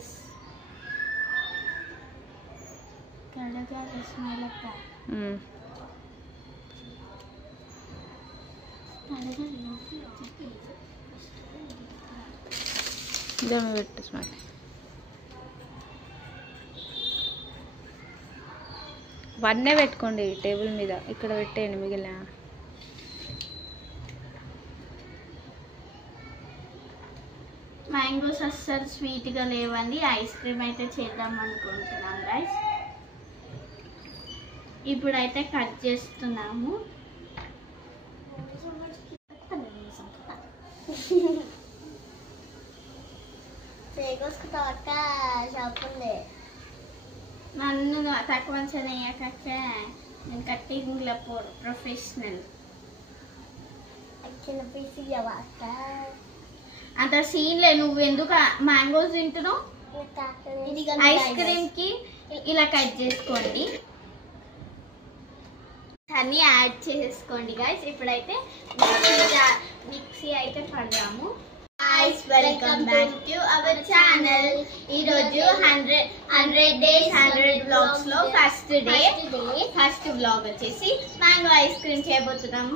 guys కడగాలి smile అక్క దమ్ పెట్టు స్మైల్ వన్నే పెట్టుకోండి టేబుల్ మీద ఇక్కడ పెట్టేయండి మిగిలిన మ్యాంగోస్ అస్సలు స్వీట్గా లేవండి ఐస్ క్రీమ్ అయితే చేద్దాం అనుకుంటున్నాం గైస్ ఇప్పుడైతే కట్ చేస్తున్నాము నన్ను తక్కువ వేయక నేను కట్టింగ్లో ప్రొఫెషనల్ అంత సీన్లే నువ్వు ఎందుకు మ్యాంగోస్ తింటున్నావు ఐస్ క్రీమ్ కి ఇలా కట్ చేసుకోండి అన్ని యాడ్ చేసుకోండి గైస్ ఇప్పుడైతే మిక్సీ అయితే పడదాము guys welcome back to our channel ఈ రోజు 100 డేస్ 100 వ్లాగ్స్ లో ఫస్ట్ వ్లాగ్ వచ్చేసి మ్యాంగో ఐస్ క్రీమ్ చేయబోతున్నాం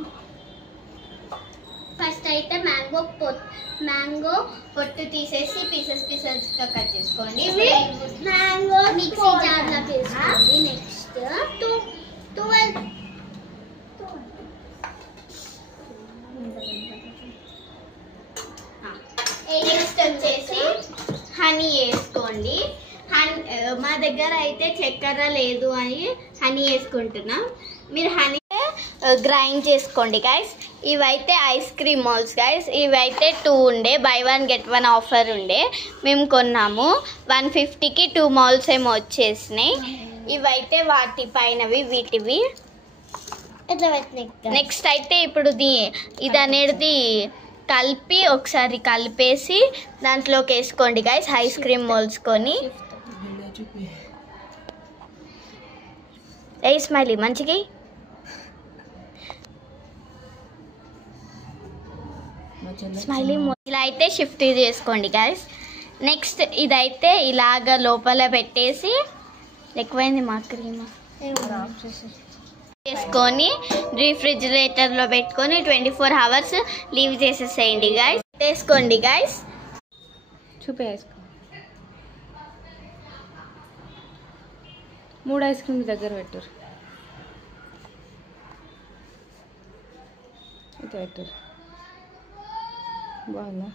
ఫస్ట్ అయితే మ్యాంగో పొట్టు తీసేసి పీసెస్ గా కట్ చేసుకోండి మ్యాంగో మిక్సీ జార్ లో తీసుకోండి నెక్స్ట్ 12 నెక్స్ట్ వచ్చేసి హనీ వేసుకోండి మా దగ్గర అయితే చక్కెర లేదు అని హనీ వేసుకుంటున్నాం మీరు హనీ గ్రైండ్ చేసుకోండి గైస్ ఇవైతే ఐస్ క్రీమ్ మాల్స్ గైస్ ఇవైతే 2 ఉండే బై 1 గెట్ 1 ఆఫర్ ఉండే మేము కొన్నాము 150కి 2 మాల్స్ ఏమో వచ్చేసినాయి ఇవైతే వాటి పైనవి వీటివి నెక్స్ట్ అయితే ఇప్పుడు ఇది అనేది కలిపి ఒకసారి కలిపేసి దాంట్లోకి వేసుకోండి గైస్ ఐస్ క్రీమ్ మోల్స్కొని ఏ స్మైలీ మంచిగా స్మైలీ ఇలా అయితే షిఫ్ట్ చేసుకోండి గైస్ నెక్స్ట్ ఇదైతే ఇలాగ లోపల పెట్టేసి ఎక్కువైంది మా క్రీమ్ చేసుకొని రిఫ్రిజిరేటర్లో పెట్టుకొని 24 అవర్స్ లీవ్ చేసేసేయండి గైస్ వేసుకోండి గైస్ చూపేసుకో 3 ఐస్ క్రీమ్ దగ్గర పెట్టారు ఇది పెట్టారు బాగుందా